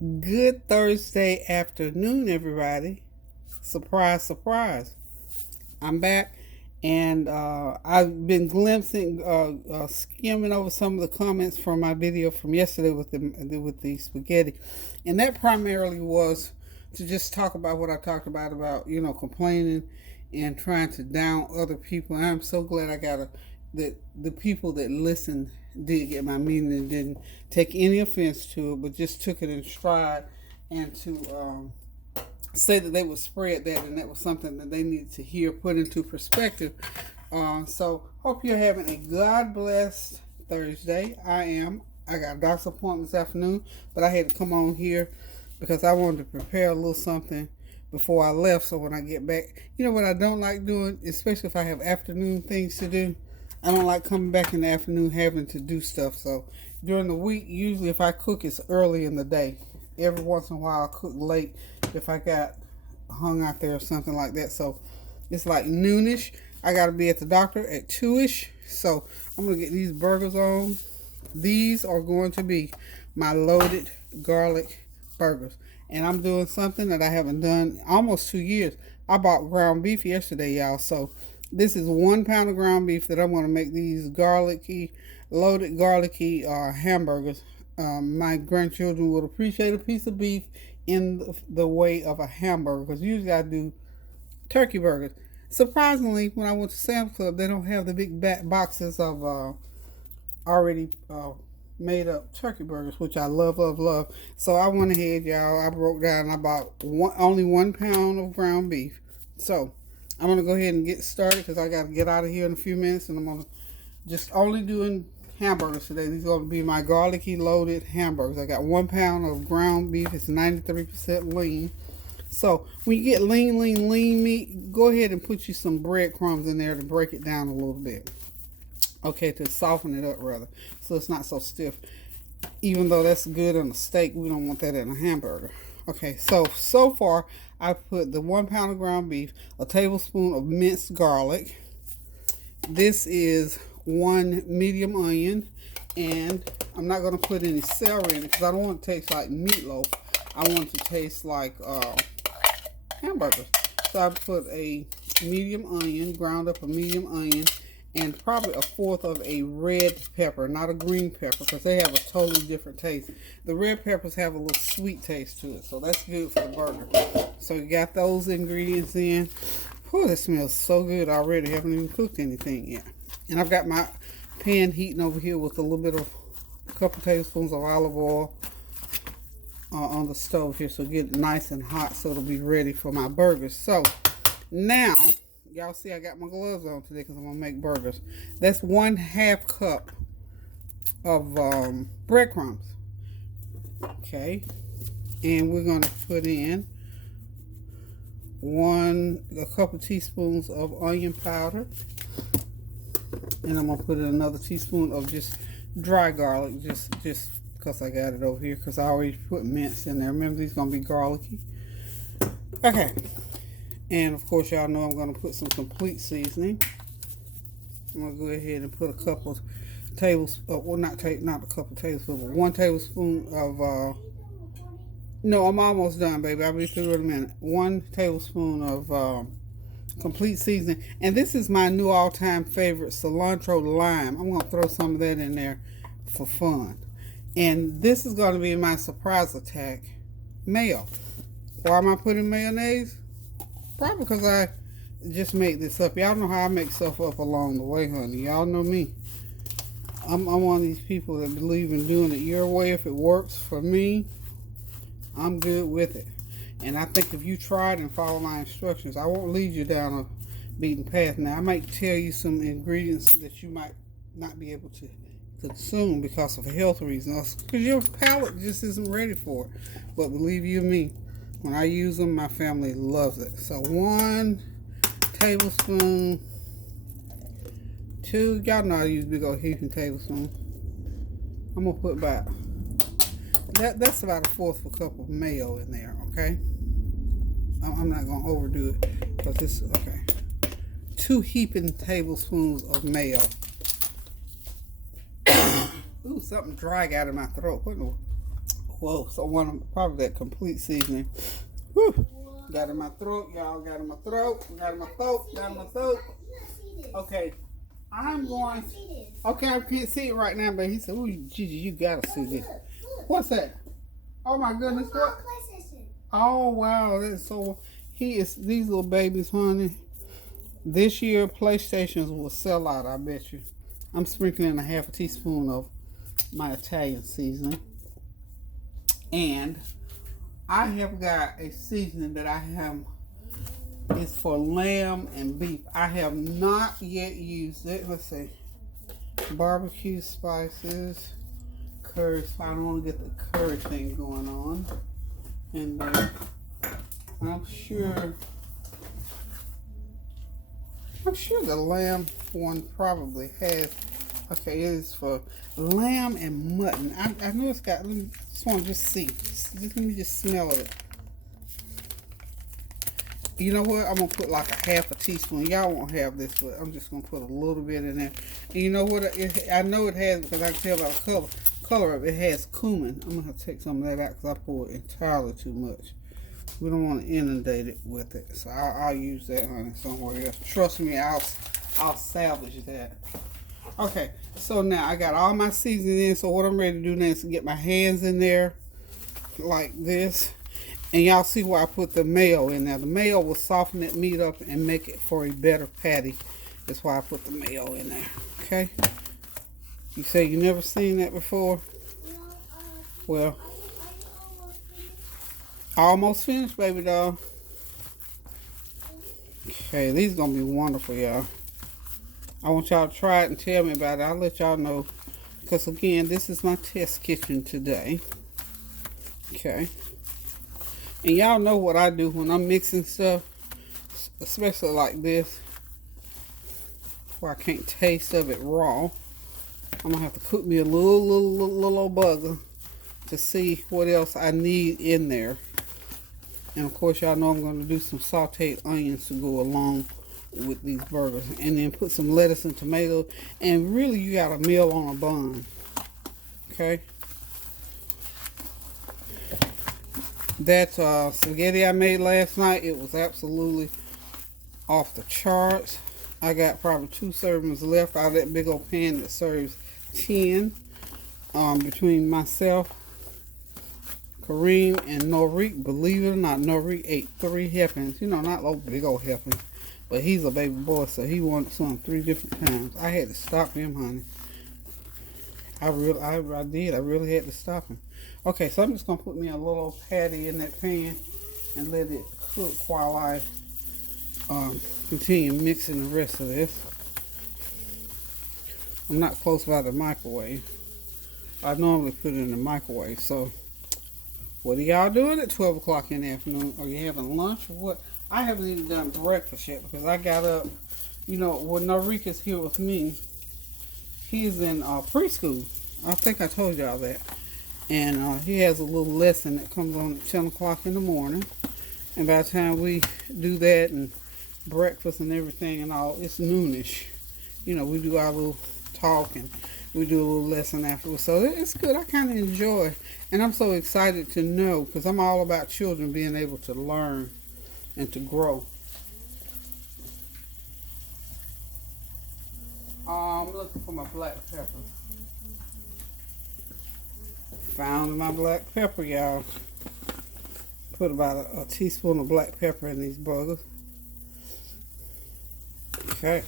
Good Thursday afternoon, everybody. Surprise, surprise. I'm back, and I've been skimming over some of the comments from my video from yesterday with the spaghetti. And that primarily was to just talk about what I talked about, complaining and trying to down other people. I'm so glad that the people that listened did get my meaning and didn't take any offense to it, but just took it in stride and to say that they would spread that, and that was something that they needed to hear put into perspective. So hope you're having a God blessed Thursday. I got a doctor's appointment this afternoon, but I had to come on here because I wanted to prepare a little something before I left, so when I get back, what I don't like doing, especially if I have afternoon things to do, I don't like coming back in the afternoon having to do stuff. So during the week, usually if I cook, it's early in the day. Every once in a while, I cook late if I got hung out there or something like that. So it's like noonish. I got to be at the doctor at 2ish. So I'm going to get these burgers on. These are going to be my loaded garlic burgers. And I'm doing something that I haven't done almost 2 years. I bought ground beef yesterday, y'all. So this is 1 pound of ground beef that I'm going to make these loaded garlicky hamburgers. My grandchildren would appreciate a piece of beef in the way of a hamburger, because usually I do turkey burgers. Surprisingly, when I went to Sam's Club, they don't have the big boxes of already made up turkey burgers, which I love, love, love. So I went ahead, y'all. I broke down and I bought only 1 pound of ground beef. So I'm going to go ahead and get started because I got to get out of here in a few minutes, and I'm going to just only doing hamburgers today. These are going to be my garlicky loaded hamburgers. I got 1 pound of ground beef. It's 93% lean. So when you get lean meat, go ahead and put you some breadcrumbs in there to break it down a little bit. Okay, to soften it up rather, so it's not so stiff. Even though that's good on a steak, we don't want that in a hamburger. Okay, so far I put the 1 pound of ground beef, a tablespoon of minced garlic. This is 1 medium onion, and I'm not going to put any celery in it because I don't want it to taste like meatloaf. I want it to taste like hamburgers. So I put a medium onion, ground up a medium onion, and probably 1/4 of a red pepper, not a green pepper, because they have a totally different taste. The red peppers have a little sweet taste to it, so that's good for the burger. So you got those ingredients in. Whew, that smells so good already. Haven't even cooked anything yet. And I've got my pan heating over here with a couple tablespoons of olive oil on the stove here, so get it nice and hot so it'll be ready for my burgers. So now, y'all see I got my gloves on today because I'm going to make burgers. That's 1/2 cup of breadcrumbs. Okay. And we're going to put in a couple teaspoons of onion powder. And I'm going to put in another teaspoon of just dry garlic, just because I got it over here, because I already put mince in there. Remember, these are going to be garlicky. Okay. And of course, y'all know I'm going to put some complete seasoning. I'm going to go ahead and put a couple tablespoons, not a couple tablespoons, but 1 tablespoon of, no, I'm almost done, baby. I'll be through in a minute. 1 tablespoon of complete seasoning. And this is my new all-time favorite, cilantro lime. I'm going to throw some of that in there for fun. And this is going to be my surprise attack, mayo. Why am I putting mayonnaise? Probably because I just made this up. Y'all know how I make stuff up along the way, honey. Y'all know me. I'm one of these people that believe in doing it your way. If it works for me, I'm good with it. And I think if you try it and follow my instructions, I won't lead you down a beaten path. Now, I might tell you some ingredients that you might not be able to consume because of health reasons, because your palate just isn't ready for it. But believe you me, when I use them, my family loves it. So 1 tablespoon, 2, y'all know I use big old heaping tablespoon. I'm going to put about, that's about 1/4 of a cup of mayo in there, okay? I'm not going to overdo it because this, okay. 2 heaping tablespoons of mayo. Ooh, something dry got in my throat. What in the, Whoa, so probably that complete seasoning. Whew. Got in my throat, y'all. Got in my throat. Got in my throat. Got in my throat. Okay, I'm going. Okay, I can't see it right now, but he said, "Ooh, Gigi, you gotta see this." What's that? Oh my goodness! What? Oh wow, that's so. These little babies, honey. This year, PlayStations will sell out. I bet you. I'm sprinkling a half a teaspoon of my Italian seasoning, and I have got a seasoning that I have. It's for lamb and beef. I have not yet used it. Let's see. Barbecue spices, curry. So I don't want to get the curry thing going on. And I'm sure the lamb one probably has. Okay, it is for lamb and mutton. I know it's got. Just want to just see. Let me just smell it. You know what? I'm going to put like a half a teaspoon. Y'all won't have this, but I'm just going to put a little bit in there. And you know what? I know it has, because I can tell by the color of it, it has cumin. I'm going to have to take some of that out because I poured entirely too much. We don't want to inundate it with it. So I'll use that, honey, somewhere else. Trust me, I'll salvage that. Okay, so now I got all my seasoning in. So what I'm ready to do now is to get my hands in there like this. And y'all see why I put the mayo in there. The mayo will soften that meat up and make it for a better patty. That's why I put the mayo in there. Okay? You say you never seen that before? Well, almost finished, baby doll. Okay, these are going to be wonderful, y'all. I want y'all to try it and tell me about it. I'll let y'all know. Because, again, this is my test kitchen today. Okay. And y'all know what I do when I'm mixing stuff, especially like this, where I can't taste of it raw. I'm gonna have to cook me a little old bugger to see what else I need in there. And of course, y'all know I'm gonna do some sauteed onions to go along with these burgers, and then put some lettuce and tomato. And really, you got a meal on a bun. Okay. That spaghetti I made last night, it was absolutely off the charts. I got probably 2 servings left out of that big old pan that serves 10. Between myself, Kareem, and Norik, believe it or not, Norik ate 3 helpings. You know, not those big old helpings, but he's a baby boy, so he wanted some 3 different times. I had to stop him, honey. I did. I really had to stop him. Okay, so I'm just going to put me a little patty in that pan and let it cook while I continue mixing the rest of this. I'm not close by the microwave. I normally put it in the microwave. So, what are y'all doing at 12 o'clock in the afternoon? Are you having lunch or what? I haven't even done breakfast yet because I got up, you know, when Norika's here with me, he's in preschool. I think I told y'all that. And he has a little lesson that comes on at 10 o'clock in the morning. And by the time we do that and breakfast and everything and all, it's noonish. You know, we do our little talk and we do a little lesson afterwards. So it's good. I kind of enjoy. And I'm so excited to know, because I'm all about children being able to learn and to grow. I'm looking for my black pepper. Found my black pepper, y'all. Put about a teaspoon of black pepper in these burgers. Okay.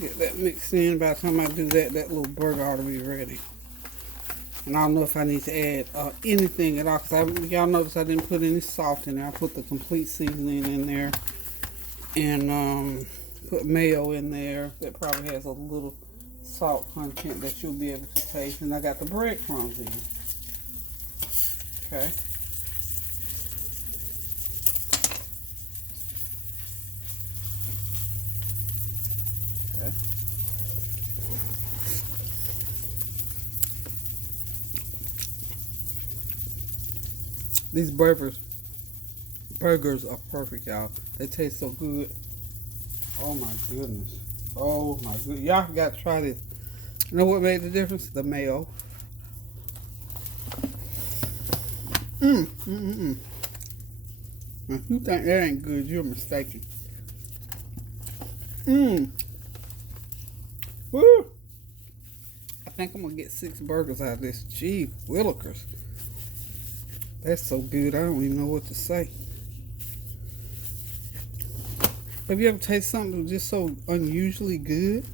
Get that mixed in. By the time I do that, that little burger ought to be ready. And I don't know if I need to add anything at all, because y'all notice I didn't put any salt in there. I put the complete seasoning in there. And put mayo in there. That probably has a little salt content that you'll be able to taste. And I got the breadcrumbs in. Okay. Okay. These burgers are perfect, y'all. They taste so good. Oh my goodness. Oh my goodness. Y'all got to try this. You know what made the difference? The mayo. Now, if you think that ain't good, you're mistaken. Woo! I think I'm gonna get 6 burgers out of this. Gee willikers. That's so good, I don't even know what to say. Have you ever tasted something that's just so unusually good?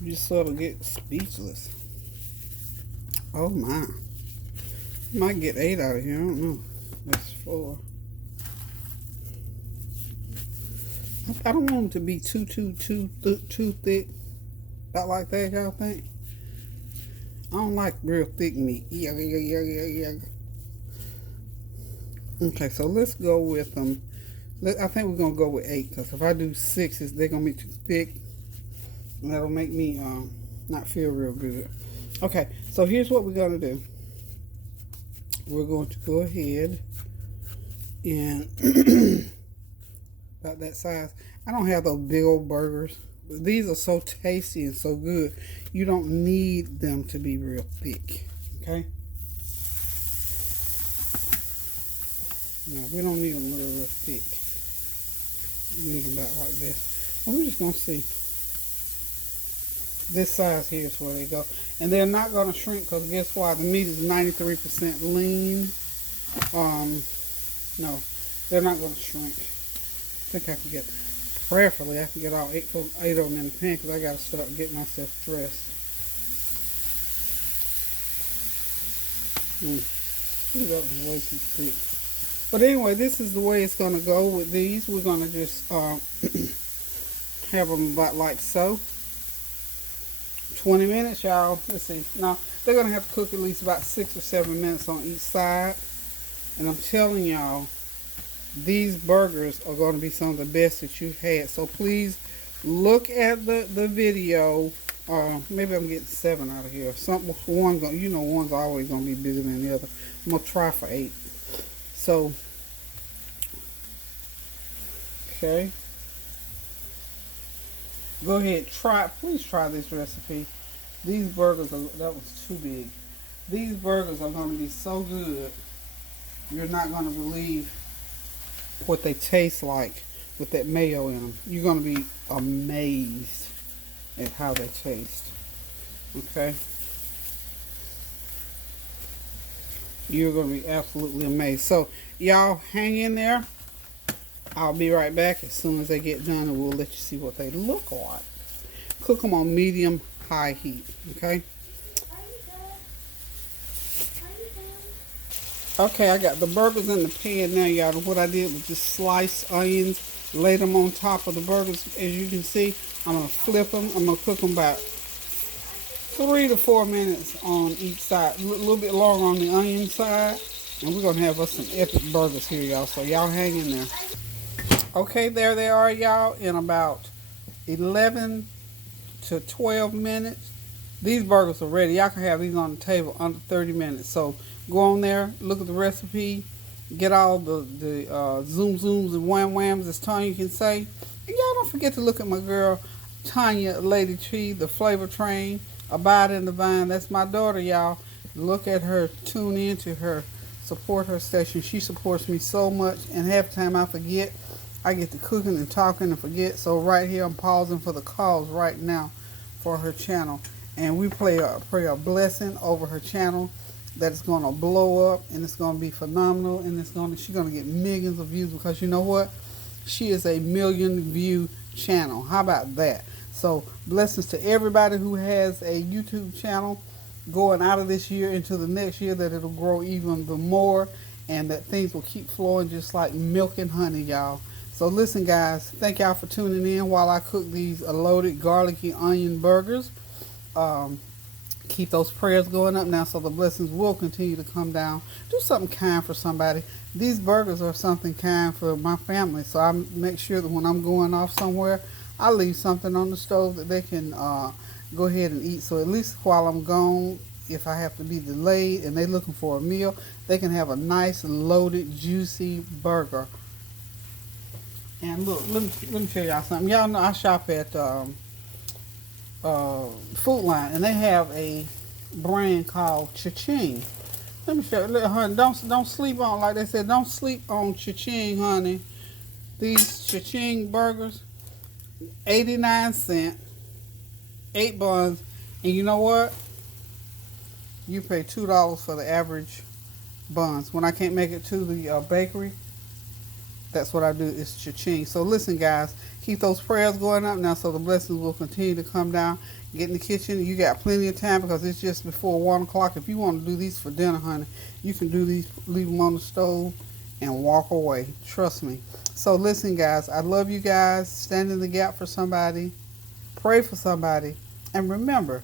You just sort of get speechless. Oh my. Might get 8 out of here, I don't know. That's 4. I don't want them to be too thick. About like that, y'all think? I don't like real thick meat. Okay, so let's go with them. I think we're gonna go with 8 because if I do 6, they're gonna be too thick, and that'll make me not feel real good. Okay, so here's what we're gonna do. We're going to go ahead and about that size. I don't have those big old burgers, but these are so tasty and so good. You don't need them to be real thick. Okay. No, we don't need them real thick. We need them about like this. Well, we're just gonna see. This size here is where they go, and they're not gonna shrink because guess why? The meat is 93% lean. No, they're not gonna shrink. I think I can get, prayerfully, I can get all 8 of them in the pan because I gotta start getting myself dressed. That was way too thick. But anyway, this is the way it's gonna go with these. We're gonna just have them about like so. 20 minutes, y'all. Let's see. Now, they're going to have to cook at least about 6 or 7 minutes on each side. And I'm telling y'all, these burgers are going to be some of the best that you've had. So please look at the video. Maybe I'm getting 7 out of here. One's always going to be bigger than the other. I'm going to try for 8. So, okay. Go ahead, please try this recipe. These burgers that was too big. These burgers are going to be so good. You're not going to believe what they taste like with that mayo in them. You're going to be amazed at how they taste. Okay? You're going to be absolutely amazed. So, y'all hang in there. I'll be right back as soon as they get done, and we'll let you see what they look like. Cook them on medium-high heat, okay? Okay, I got the burgers in the pan now, y'all. What I did was just slice onions, lay them on top of the burgers. As you can see, I'm going to flip them. I'm going to cook them about 3 to 4 minutes on each side. A little bit longer on the onion side. And we're going to have us some epic burgers here, y'all. So y'all hang in there. Okay, there they are, y'all, in about 11 to 12 minutes. These burgers are ready. Y'all can have these on the table under 30 minutes. So go on there, look at the recipe, get all the zooms and wham whams, as Tanya can say. And y'all don't forget to look at my girl, Tanya Lady Tree, the Flavor Train, Abide in the Vine. That's my daughter, y'all. Look at her, tune in to her, support her station. She supports me so much, and half the time I forget. I get to cooking and talking and forget. So right here, I'm pausing for the calls right now for her channel. And we pray a blessing over her channel that it's going to blow up, and it's going to be phenomenal, and she's going to get millions of views, because you know what? She is a 1 million view channel. How about that? So blessings to everybody who has a YouTube channel going out of this year into the next year, that it'll grow even more, and that things will keep flowing just like milk and honey, y'all. So listen, guys, thank y'all for tuning in while I cook these loaded garlicky onion burgers. Keep those prayers going up now, so the blessings will continue to come down. Do something kind for somebody. These burgers are something kind for my family, so I make sure that when I'm going off somewhere, I leave something on the stove that they can go ahead and eat. So at least while I'm gone, if I have to be delayed and they're looking for a meal, they can have a nice loaded juicy burger. And look, let me tell y'all something. Y'all know I shop at Food Line, and they have a brand called Chachery. Let me show you. Look, honey, don't sleep on, like they said, don't sleep on cha-ching, honey. These cha-ching burgers, 89 cents, 8 buns, and you know what? You pay $2 for the average buns. When I can't make it to the bakery, that's what I do, is cha-ching. So listen, guys, keep those prayers going up now so the blessings will continue to come down. Get in the kitchen. You got plenty of time because it's just before 1 o'clock. If you want to do these for dinner, honey, you can do these, leave them on the stove, and walk away. Trust me. So listen, guys, I love you guys. Stand in the gap for somebody. Pray for somebody. And remember,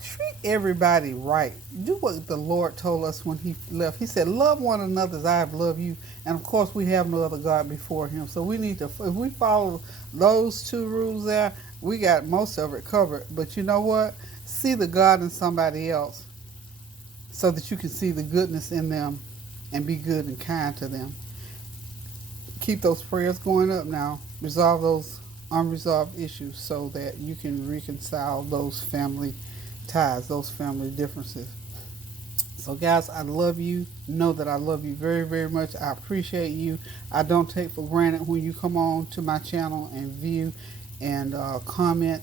treat everybody right. Do what the Lord told us when he left. He said, love one another as I have loved you. And of course, we have no other God before him. So we need to, if we follow those 2 rules there, we got most of it covered. But you know what? See the God in somebody else so that you can see the goodness in them and be good and kind to them. Keep those prayers going up now. Resolve those unresolved issues so that you can reconcile those family ties, those family differences. So guys, I love you. Know that I love you very, very much. I appreciate you. I don't take for granted when you come on to my channel and view and comment.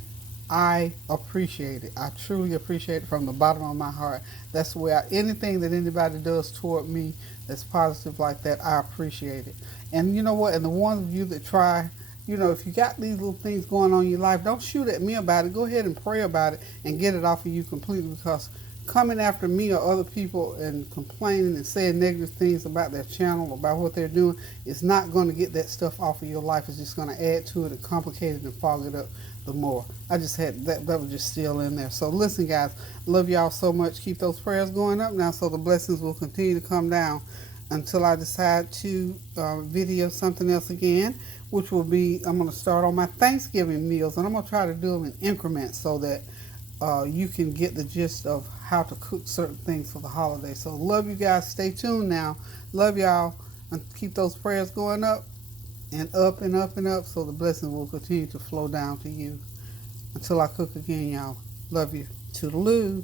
I appreciate it. I truly appreciate it from the bottom of my heart. That's the way anything that anybody does toward me that's positive like that, I appreciate it. And you know what? And the ones of you that try, you know, if you got these little things going on in your life, don't shoot at me about it. Go ahead and pray about it and get it off of you completely, because coming after me or other people and complaining and saying negative things about their channel, about what they're doing, is not going to get that stuff off of your life. It's just going to add to it and complicate it and fog it up the more. I just had that was just still in there. So listen, guys, love y'all so much. Keep those prayers going up now so the blessings will continue to come down until I decide to video something else again, which will be, I'm going to start on my Thanksgiving meals, and I'm going to try to do them in increments so that you can get the gist of how to cook certain things for the holiday. So love you guys. Stay tuned now. Love y'all. And keep those prayers going up and up and up and up so the blessing will continue to flow down to you. Until I cook again, y'all. Love you. Toodaloo.